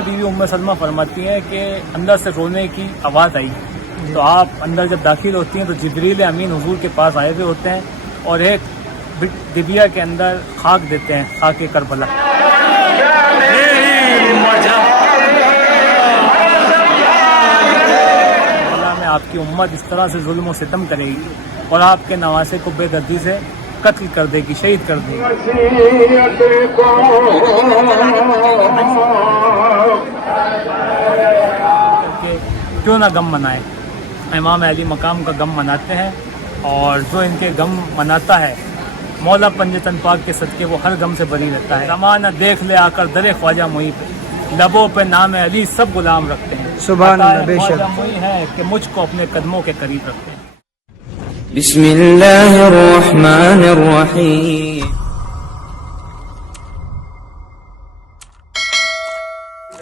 میں بیوی ام سلمہ فرماتی ہیں کہ اندر سے رونے کی آواز آئی، تو آپ اندر جب داخل ہوتی ہیں تو جبریل امین حضور کے پاس آئے ہوئے ہوتے ہیں اور ایک ڈبیا کے اندر خاک دیتے ہیں، خاک کربلا۔ کربلا میں آپ کی امت اس طرح سے ظلم و ستم کرے گی اور آپ کے نواسے کو بے دردی سے قتل کر دے گی، شہید کر دے گی۔ کیوں نہ غم منائے، امام علی مقام کا غم مناتے ہیں، اور جو ان کے غم مناتا ہے مولا پنجتن پاک کے صدقے وہ ہر غم سے بری رہتا ہے۔ زمانہ دیکھ لے آ کر در خواجہ معین پہ، لبوں پہ نام علی سب غلام رکھتے ہیں۔ سبحان اللہ، بے شک خواجہ معین ہے کہ مجھ کو اپنے قدموں کے قریب رکھتے ہیں۔ بسم اللہ الرحمن الرحیم۔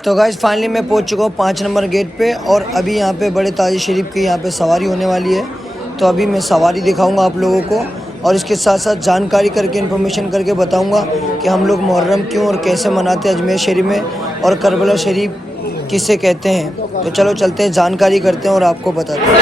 تو گائز فائنلی میں پہنچ چکا ہوں 5 نمبر گیٹ پہ، اور ابھی یہاں پہ بڑے تاج شریف کی یہاں پہ سواری ہونے والی ہے، تو ابھی میں سواری دکھاؤں گا آپ لوگوں کو، اور اس کے ساتھ ساتھ جانکاری کر کے انفارمیشن کر کے بتاؤں گا کہ ہم لوگ محرم کیوں اور کیسے مناتے ہیں اجمیر شریف میں، اور کربلا شریف کسے کہتے ہیں۔ تو چلو چلتے ہیں، جانکاری کرتے ہیں اور آپ کو بتاتے ہیں۔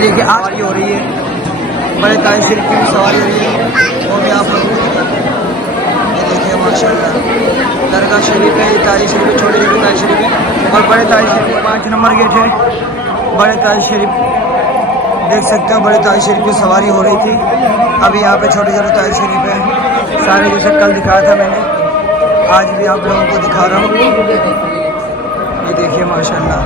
دیکھیے سواری ہو رہی ہے، بڑے تاج شریف کی بھی سواری ہو رہی ہے، وہ بھی آپ لوگوں کو دکھاتے ہیں۔ یہ دیکھیے ماشاء اللہ درگاہ شریف ہے، یہ تاج شریف ہے، چھوٹے چھوٹے تاج شریف ہے، اور بڑے تاج شریف 5 نمبر گیٹ ہے۔ بڑے تاج شریف دیکھ سکتے ہو، بڑے تاج شریف کی سواری ہو رہی تھی، ابھی یہاں پہ چھوٹے چھوٹے تاج شریف ہے۔ سارے جیسے کل دکھایا تھا میں نے، آج بھی آپ لوگوں کو دکھا رہا ہوں. یہ دیکھیے ماشاءاللہ.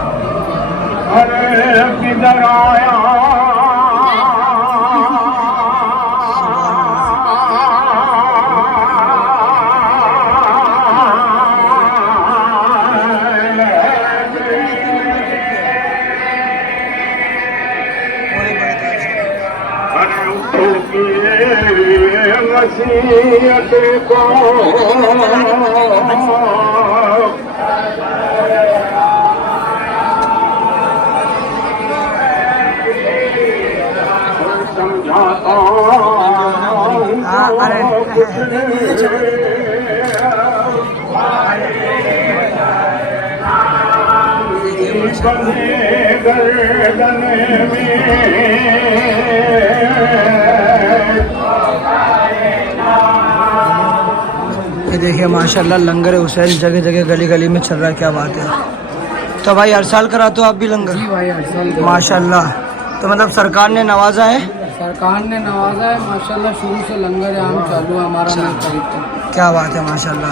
یہ دیکھیے ماشاءاللہ لنگر حسین جگہ جگہ گلی گلی میں چل رہا ہے. کیا بات ہے. تو بھائی ہر سال کراتے ہو آپ بھی لنگر؟ جی بھائی ہر سال ماشاءاللہ. تو مطلب سرکار نے نوازا ہے؟ سرکار نے نوازا ہے ماشاءاللہ. شروع سے لنگر عام چالو ہے ہمارا. کیا بات ہے ماشاءاللہ.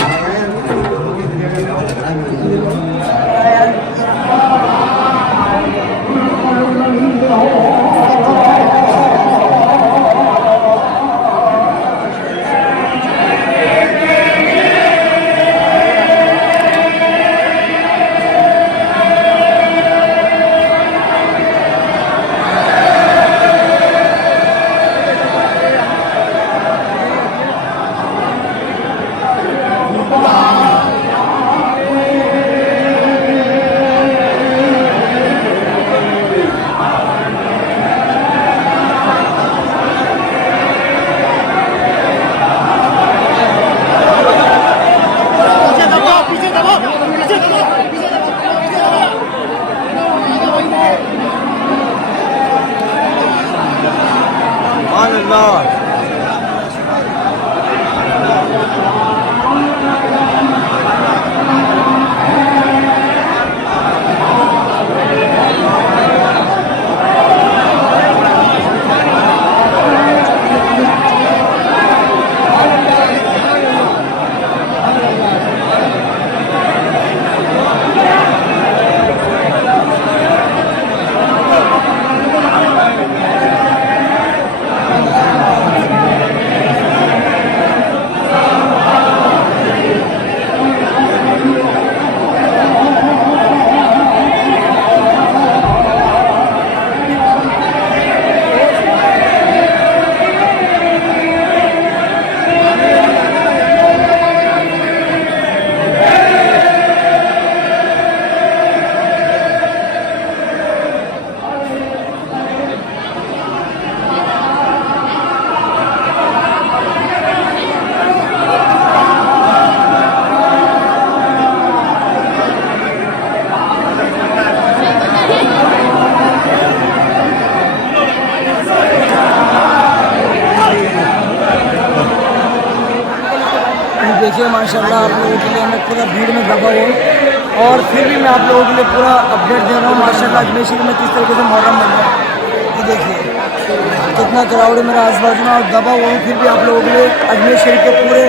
دیکھیے ماشاءاللہ آپ لوگوں کے لیے میں پورا بھیڑ میں دبا ہوا ہوں اور پھر بھی میں آپ لوگوں کے لیے پورا اپڈیٹ دے رہا ہوں. ماشاءاللہ اجمیر شریف میں کس طریقے سے محرم بن رہا ہے. یہ دیکھیے کتنا کراؤڈ ہے میرا آس پاس میں اور دبا ہوا ہوں. پھر بھی آپ لوگوں کے لیے اجمیر شریف کے پورے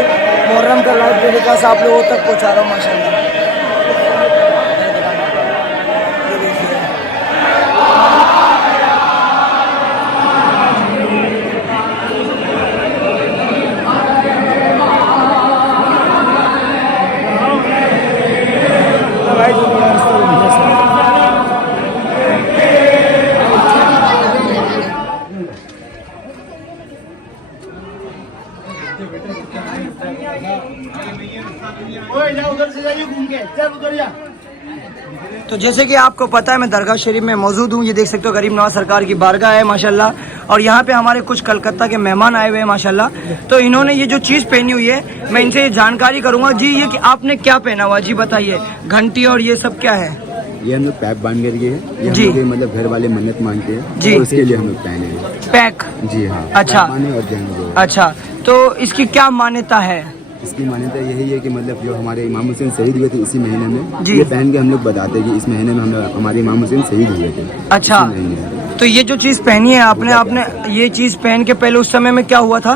محرم کا لائیو ٹیلی کاسٹ آپ لوگوں تک پہنچا رہا ہوں ماشاءاللہ. تو جیسے کہ آپ کو پتہ ہے میں درگاہ شریف میں موجود ہوں. یہ دیکھ سکتے ہو غریب نواز سرکار کی بارگاہ ہے ماشاءاللہ. اور یہاں پہ ہمارے کچھ کلکتہ کے مہمان آئے ہوئے ہیں ماشاءاللہ. تو انہوں نے یہ جو چیز پہنی ہوئی ہے میں ان سے جانکاری کروں گا. جی یہ کہ آپ نے کیا پہنا ہوا جی بتائیے. گھنٹی اور یہ سب کیا ہے؟ یہ ہم لوگ پیک باندھ کر کے ہے. جی مطلب گھر والے منت مانگتے ہیں جی اس کے لیے ہم لوگ پہنے ہیں پیک. جی ہاں. اچھا اچھا. تو اس کی کیا مانیتا ہے؟ اس کی مانیتا یہی ہے کہ مطلب جو ہمارے امام حسین شہید ہوئے تھے اسی مہینے میں جی یہ پہن کے ہم لوگ بتاتے ہیں کہ اس مہینے میں ہمارے امام حسین شہید ہوئے تھے. اچھا. تو یہ جو چیز پہنی ہے آپ نے یہ چیز پہن کے پہلے اس سمے میں کیا ہوا تھا؟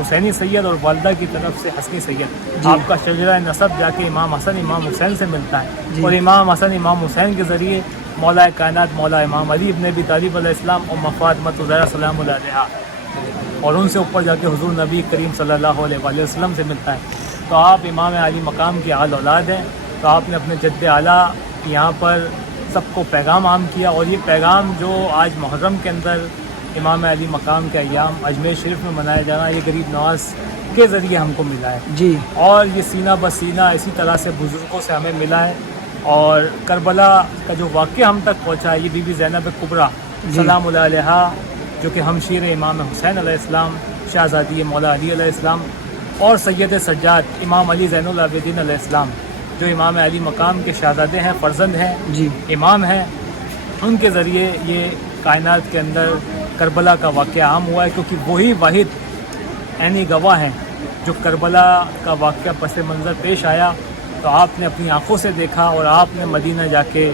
حسینی سید اور والدہ کی طرف سے حسنی سید، آپ کا شجرہ نسب جا کے امام حسن امام حسین سے ملتا ہے، اور امام حسن امام حسین کے ذریعے مولا کائنات مولا امام علی ابن ابی طالب علیہ السلام اور فاطمہ الزہرا سلام اللہ علیہا، اور ان سے اوپر جا کے حضور نبی کریم صلی اللہ علیہ وآلہ وسلم سے ملتا ہے۔ تو آپ امام علی مقام کی اعلی اولاد ہیں، تو آپ نے اپنے جد اعلیٰ یہاں پر سب کو پیغام عام کیا، اور یہ پیغام جو آج محرم کے اندر امام علی مقام کے ایام اجمیر شریف میں منایا جانا، یہ غریب نواز کے ذریعے ہم کو ملا ہے جی، اور یہ سینہ بسینہ اسی طرح سے بزرگوں سے ہمیں ملا ہے، اور کربلا کا جو واقعہ ہم تک پہنچا ہے، یہ بی بی زینب کبریٰ سلام اللہ علیہا، جو کہ ہمشیر امام حسین علیہ السلام، شہزادی مولا علی علیہ السلام، اور سید سجاد امام علی زین العابدین علیہ السلام، جو امام علی مقام کے شہزادے ہیں، فرزند ہیں، جی، امام ہیں، ان کے ذریعے یہ کائنات کے اندر کربلا کا واقعہ عام ہوا ہے، کیونکہ وہی واحد عینی گواہ ہیں جو کربلا کا واقعہ پس منظر پیش آیا تو آپ نے اپنی آنکھوں سے دیکھا، اور آپ نے مدینہ جا کے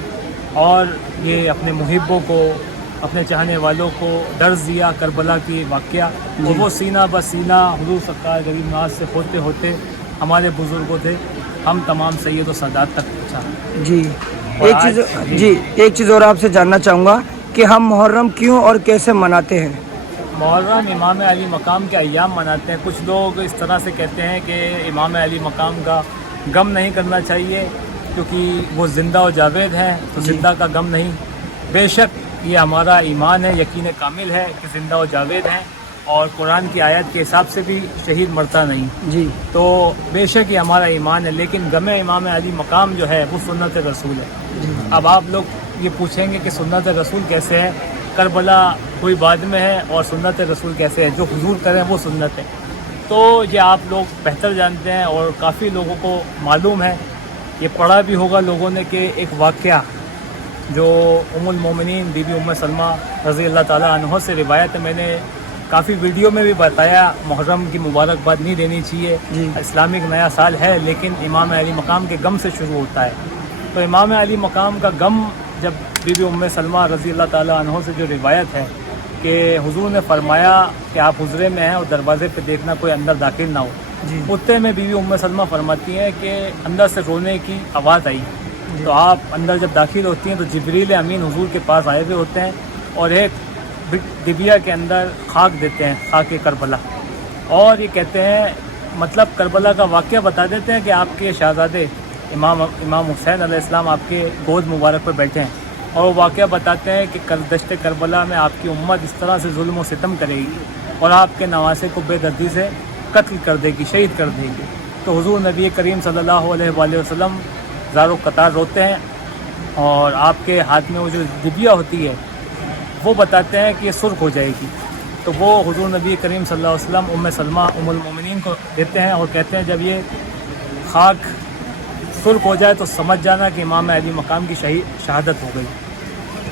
اور یہ اپنے محبوں کو، اپنے چاہنے والوں کو درس دیا کربلا کی واقعہ، اور وہ سینہ بسینہ حضور سرکار غریب نواز سے ہوتے ہوتے ہمارے بزرگوں تھے، ہم تمام سید و سادات تک پہنچا۔ جی، اور ایک چیز آج- جی ایک چیز اور آپ سے جاننا چاہوں گا کہ ہم محرم کیوں اور کیسے مناتے ہیں؟ محرم امام علی مقام کے ایام مناتے ہیں۔ کچھ لوگ اس طرح سے کہتے ہیں کہ امام علی مقام کا غم نہیں کرنا چاہیے کیونکہ وہ زندہ و جاوید ہیں، تو زندہ کا غم نہیں۔ بے شک یہ ہمارا ایمان ہے، یقین کامل ہے کہ زندہ و جاوید ہیں، اور قرآن کی آیت کے حساب سے بھی شہید مرتا نہیں، جی، تو بے شک یہ ہمارا ایمان ہے، لیکن غم امام علی مقام جو ہے وہ سنت رسول ہے۔ اب آپ لوگ یہ پوچھیں گے کہ سنت رسول کیسے ہے، کربلا کوئی بعد میں ہے اور سنت رسول کیسے ہے، جو حضور کریں وہ سنت ہے، تو یہ آپ لوگ بہتر جانتے ہیں اور کافی لوگوں کو معلوم ہے، یہ پڑھا بھی ہوگا لوگوں نے کہ ایک واقعہ جو ام المومنین بی بی ام سلمہ رضی اللہ تعالیٰ عنہ سے روایت ہے، میں نے کافی ویڈیو میں بھی بتایا، محرم کی مبارکباد نہیں دینی چاہیے، اسلامک نیا سال ہے، لیکن امام علی مقام کے غم سے شروع ہوتا ہے۔ تو امام علی مقام کا غم جب بی بی ام سلمہ رضی اللہ تعالیٰ عنہ سے جو روایت ہے کہ حضور نے فرمایا کہ آپ حجرے میں ہیں اور دروازے پہ دیکھنا کوئی اندر داخل نہ ہو، اتنے میں بی بی ام سلمہ فرماتی ہیں کہ اندر سے رونے کی آواز آئی، تو آپ اندر جب داخل ہوتی ہیں تو جبریل امین حضور کے پاس آئے ہوئے ہوتے ہیں اور ایک ڈبیا کے اندر خاک دیتے ہیں، خاک کربلا، اور یہ کہتے ہیں مطلب کربلا کا واقعہ بتا دیتے ہیں کہ آپ کے شہزادے امام حسین علیہ السلام آپ کے گود مبارک پر بیٹھے ہیں، اور وہ واقعہ بتاتے ہیں کہ دشت کربلا میں آپ کی امت اس طرح سے ظلم و ستم کرے گی اور آپ کے نواسے کو بے دردی سے قتل کر دے گی، شہید کر دے گی، تو حضور نبی کریم صلی اللہ علیہ وآلہ وسلم زارو قطار روتے ہیں، اور آپ کے ہاتھ میں وہ جو ڈبیا ہوتی ہے وہ بتاتے ہیں کہ یہ سرخ ہو جائے گی، تو وہ حضور نبی کریم صلی اللہ علیہ وسلم ام سلمہ ام المومنین کو دیتے ہیں اور کہتے ہیں جب یہ خاک سرخ ہو جائے تو سمجھ جانا کہ امام علی مقام کی شہادت ہو گئی۔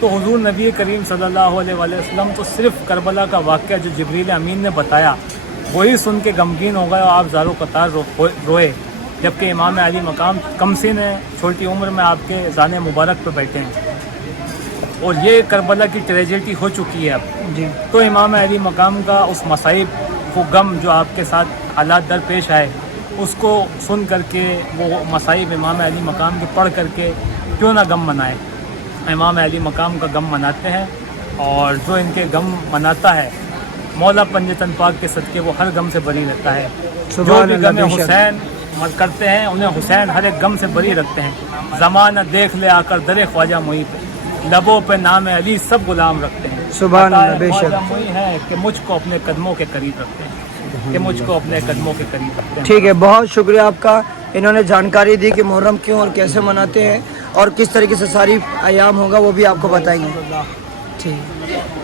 تو حضور نبی کریم صلی اللہ علیہ وآلہ وسلم تو صرف کربلا کا واقعہ جو جبریل امین نے بتایا وہی سن کے غمگین ہو گئے اور آپ زارو قطار روئے، جبکہ امام علی مقام کمسن ہے، چھوٹی عمر میں آپ کے ذان مبارک پہ بیٹھے ہیں، اور یہ کربلا کی ٹریجڈی ہو چکی ہے اب، تو امام علی مقام کا اس مصائب کو غم جو آپ کے ساتھ حالات در پیش آئے اس کو سن کر کے وہ مصائب امام علی مقام کے پڑھ کر کے کیوں نہ غم منائے، امام علی مقام کا غم مناتے ہیں، اور جو ان کے غم مناتا ہے مولا پنجتن پاک کے صدقے وہ ہر غم سے بری رہتا ہے، جو بھی غم حسین کرتے ہیں انہیں حسین ہر ایک غم سے بری رکھتے ہیں۔ زمانہ دیکھ لے آ کر در خواجہ معین پہ، لبوں پہ نام علی سب غلام رکھتے ہیں، سبحان اللہ، بے شک خواجہ معین ہے کہ مجھ کو اپنے قدموں کے قریب رکھتے ہیں، کہ مجھ کو اپنے قدموں کے قریب رکھتے ہیں۔ ٹھیک ہے، بہت شکریہ آپ کا، انہوں نے جانکاری دی کہ محرم کیوں اور کیسے مناتے ہیں اور کس طریقے سے ساری ایام ہوگا وہ بھی آپ کو بتائیں گے۔ ٹھیک ہے۔